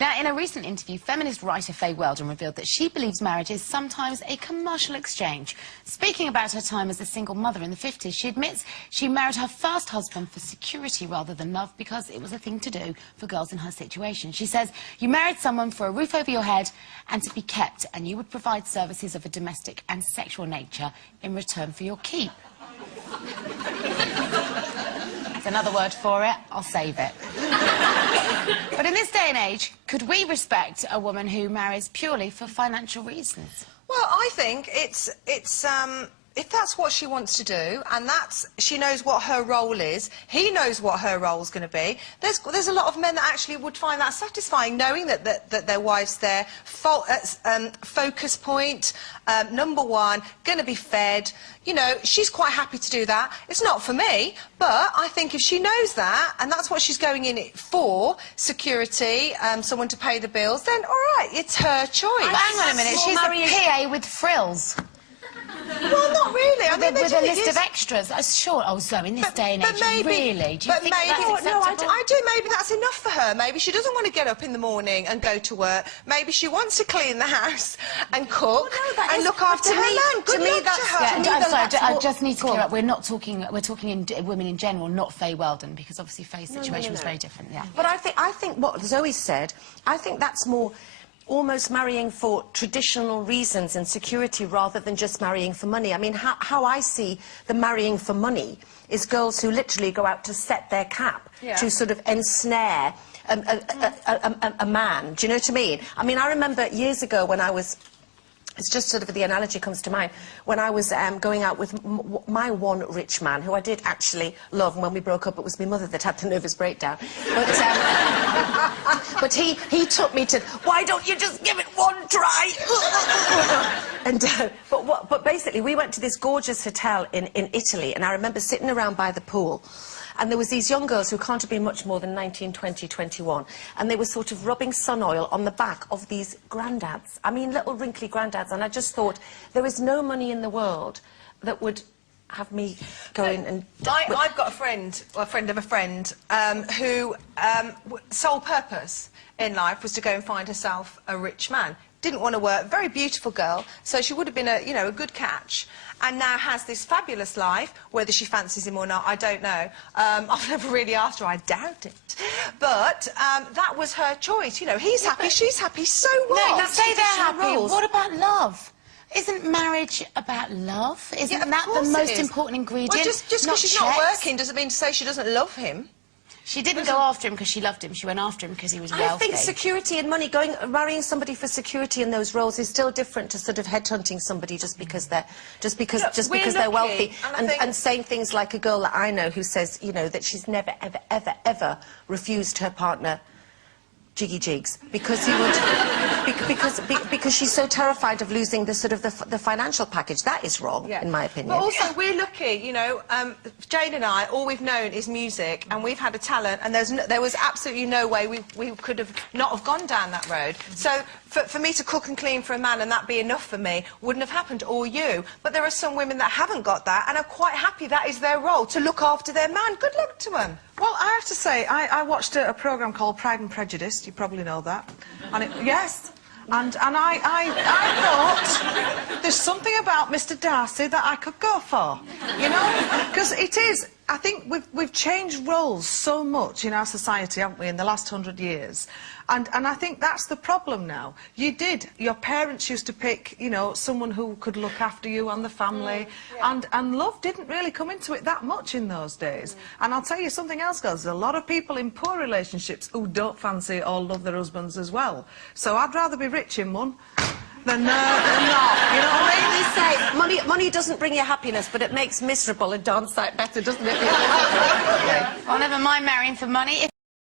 Now, in a recent interview, feminist writer Faye Weldon revealed that she believes marriage is sometimes a commercial exchange. Speaking about her time as a single mother in the 50s, she admits she married her first husband for security rather than love because it was a thing to do for girls in her situation. She says, you married someone for a roof over your head and to be kept, and you would provide services of a domestic and sexual nature in return for your keep. There's another word for it. I'll save it. But in this day and age, could we respect a woman who marries purely for financial reasons? Well, I think it's if that's what she wants to do, and she knows what her role is, he knows what her role's going to be. There's a lot of men that actually would find that satisfying, knowing that their wife's their focus point, number one, going to be fed. You know, she's quite happy to do that. It's not for me, but I think if she knows that, and that's what she's going in it for, security, someone to pay the bills, then all right, it's her choice. Hang on a minute, she's a PA with frills. Well, not really. I mean, with a list of extras. Sure. Oh, so in this day and age, really? Do you think that's acceptable? No, I do. Maybe that's enough for her. Maybe she doesn't want to get up in the morning and go to work. Maybe she wants to clean the house and cook and look after her man. Good luck to her. I'm sorry, I just need to clear up. We're talking in women in general, not Faye Weldon, because obviously Faye's situation was very different. Yeah. But I think what Zoe said, I think that's more almost marrying for traditional reasons and security rather than just marrying for money. I mean, how I see the marrying for money is girls who literally go out to set their cap, to sort of ensnare a man. Do you know what I mean? I mean, I remember years ago when I was... It's just sort of the analogy comes to mind. When I was going out with my one rich man, who I did actually love, and when we broke up, it was my mother that had the nervous breakdown. But he took me to, why don't you just give it one try? And but basically, we went to this gorgeous hotel in Italy, and I remember sitting around by the pool. And there was these young girls who can't have been much more than 19, 20, 21, and they were sort of rubbing sun oil on the back of these granddads. I mean, little wrinkly granddads, and I just thought, there is no money in the world that would have me going and... I've got a friend of a friend, who sole purpose in life was to go and find herself a rich man. Didn't want to work, very beautiful girl, so she would have been a good catch, and now has this fabulous life. Whether she fancies him or not, I don't know. I've never really asked her, I doubt it. But that was her choice. You know, he's happy, she's happy, so what? No, say they're happy. What about love? Isn't marriage about love? Isn't that the most important ingredient? Well, just because she's not working doesn't mean to say she doesn't love him. She didn't go after him because she loved him. She went after him because he was wealthy. I think security and money, marrying somebody for security in those roles is still different to sort of headhunting somebody just because they're wealthy and saying things like a girl that I know who says, you know, that she's never ever refused her partner jiggy jigs because he would because she's so terrified of losing the sort of the financial package. That is wrong, in my opinion. But also, we're lucky, you know. Jane and I, all we've known is music, and we've had a talent, and there was absolutely no way we could have not have gone down that road. So for me to cook and clean for a man and that be enough for me wouldn't have happened, or you. But there are some women that haven't got that and are quite happy that is their role, to look after their man. Good luck to them. Well, I have to say, I watched a programme called Pride and Prejudice. You probably know that. And yes. And I thought there's something about Mr. Darcy that I could go for, you know? Because it is, I think we've changed roles so much in our society, haven't we, in the last 100 years? And I think that's the problem now. Your parents used to pick, you know, someone who could look after you and the family, and love didn't really come into it that much in those days. And I'll tell you something else, girls, there's a lot of people in poor relationships who don't fancy or love their husbands as well. So I'd rather be rich in one than not, you know what I mean? They say money doesn't bring you happiness, but it makes miserable a darn sight better, doesn't it? Well, never mind marrying for money.